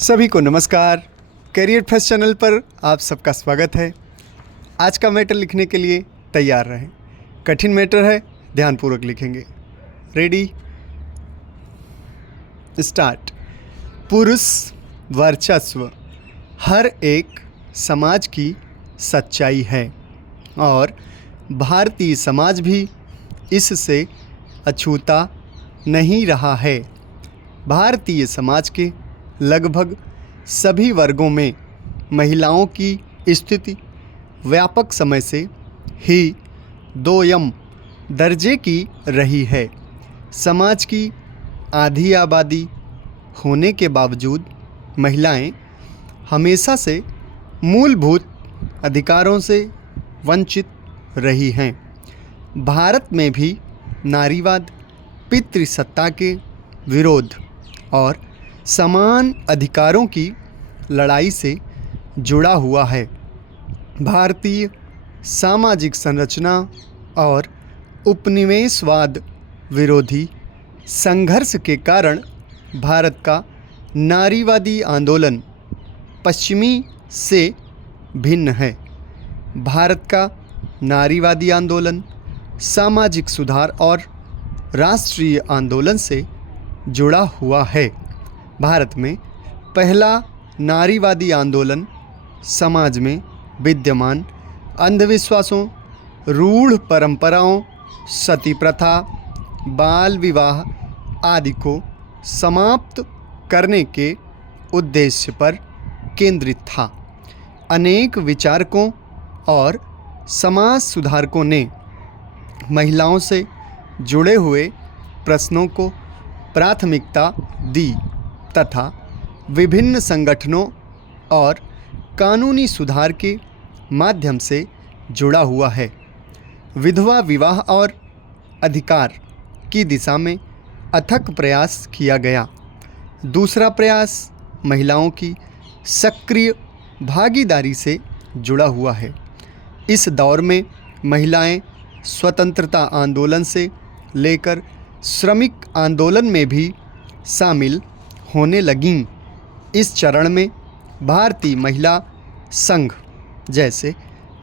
सभी को नमस्कार। करियर फर्स्ट चैनल पर आप सबका स्वागत है। आज का मैटर लिखने के लिए तैयार रहें। कठिन मैटर है, ध्यानपूर्वक लिखेंगे। Ready, start. पुरुष वर्चस्व हर एक समाज की सच्चाई है और भारतीय समाज भी इससे अछूता नहीं रहा है। भारतीय समाज के लगभग सभी वर्गों में महिलाओं की स्थिति व्यापक समय से ही दोयम दर्जे की रही है। समाज की आधी आबादी होने के बावजूद महिलाएं हमेशा से मूलभूत अधिकारों से वंचित रही हैं। भारत में भी नारीवाद पितृसत्ता के विरोध और समान अधिकारों की लड़ाई से जुड़ा हुआ है। भारतीय सामाजिक संरचना और उपनिवेशवाद विरोधी संघर्ष के कारण भारत का नारीवादी आंदोलन पश्चिमी से भिन्न है। भारत का नारीवादी आंदोलन सामाजिक सुधार और राष्ट्रीय आंदोलन से जुड़ा हुआ है। भारत में पहला नारीवादी आंदोलन समाज में विद्यमान अंधविश्वासों, रूढ़ परंपराओं, सती प्रथा, बाल विवाह आदि को समाप्त करने के उद्देश्य पर केंद्रित था। अनेक विचारकों और समाज सुधारकों ने महिलाओं से जुड़े हुए प्रश्नों को प्राथमिकता दी तथा विभिन्न संगठनों और कानूनी सुधार के माध्यम से जुड़ा हुआ है। विधवा विवाह और अधिकार की दिशा में अथक प्रयास किया गया। दूसरा प्रयास महिलाओं की सक्रिय भागीदारी से जुड़ा हुआ है। इस दौर में महिलाएं स्वतंत्रता आंदोलन से लेकर श्रमिक आंदोलन में भी शामिल होने लगीं। इस चरण में भारतीय महिला संघ जैसे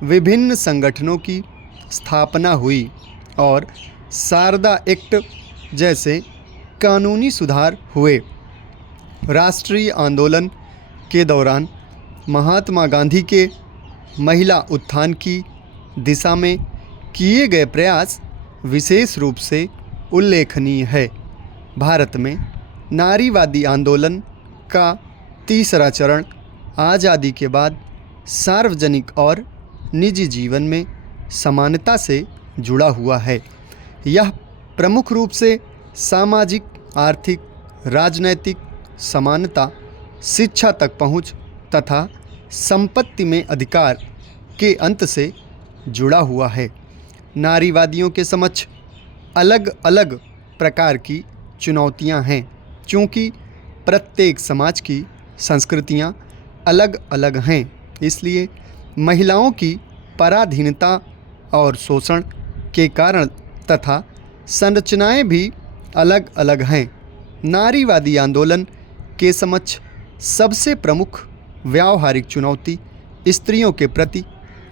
विभिन्न संगठनों की स्थापना हुई और शारदा एक्ट जैसे कानूनी सुधार हुए। राष्ट्रीय आंदोलन के दौरान महात्मा गांधी के महिला उत्थान की दिशा में किए गए प्रयास विशेष रूप से उल्लेखनीय है। भारत में नारीवादी आंदोलन का तीसरा चरण आज़ादी के बाद सार्वजनिक और निजी जीवन में समानता से जुड़ा हुआ है। यह प्रमुख रूप से सामाजिक, आर्थिक, राजनैतिक समानता, शिक्षा तक पहुंच तथा संपत्ति में अधिकार के अंत से जुड़ा हुआ है। नारीवादियों के समक्ष अलग अलग प्रकार की चुनौतियां हैं। चूँकि प्रत्येक समाज की संस्कृतियां अलग अलग हैं, इसलिए महिलाओं की पराधीनता और शोषण के कारण तथा संरचनाएं भी अलग अलग हैं। नारीवादी आंदोलन के समक्ष सबसे प्रमुख व्यावहारिक चुनौती स्त्रियों के प्रति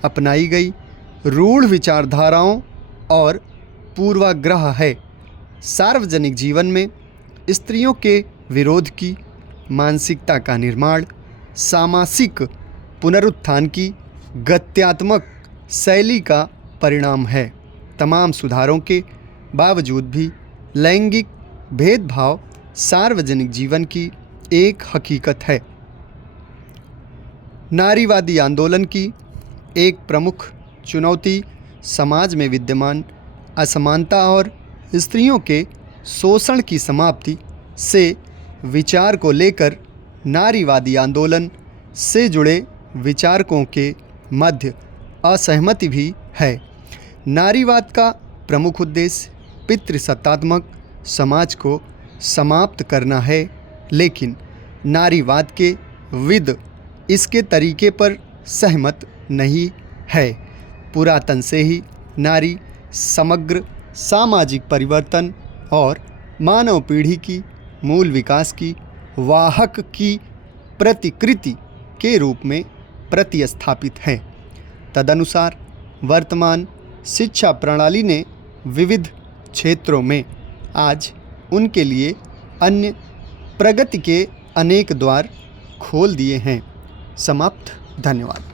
अपनाई गई रूढ़ विचारधाराओं और पूर्वाग्रह है। सार्वजनिक जीवन में स्त्रियों के विरोध की मानसिकता का निर्माण सामासिक पुनरुत्थान की गत्यात्मक शैली का परिणाम है। तमाम सुधारों के बावजूद भी लैंगिक भेदभाव सार्वजनिक जीवन की एक हकीकत है। नारीवादी आंदोलन की एक प्रमुख चुनौती समाज में विद्यमान असमानता और स्त्रियों के शोषण की समाप्ति से विचार को लेकर नारीवादी आंदोलन से जुड़े विचारकों के मध्य असहमति भी है। नारीवाद का प्रमुख उद्देश्य पितृसत्तात्मक समाज को समाप्त करना है, लेकिन नारीवाद के विद इसके तरीके पर सहमत नहीं है। पुरातन से ही नारी समग्र सामाजिक परिवर्तन और मानव पीढ़ी की मूल विकास की वाहक की प्रतिकृति के रूप में प्रतिस्थापित हैं। तदनुसार वर्तमान शिक्षा प्रणाली ने विविध क्षेत्रों में आज उनके लिए अन्य प्रगति के अनेक द्वार खोल दिए हैं। समाप्त। धन्यवाद।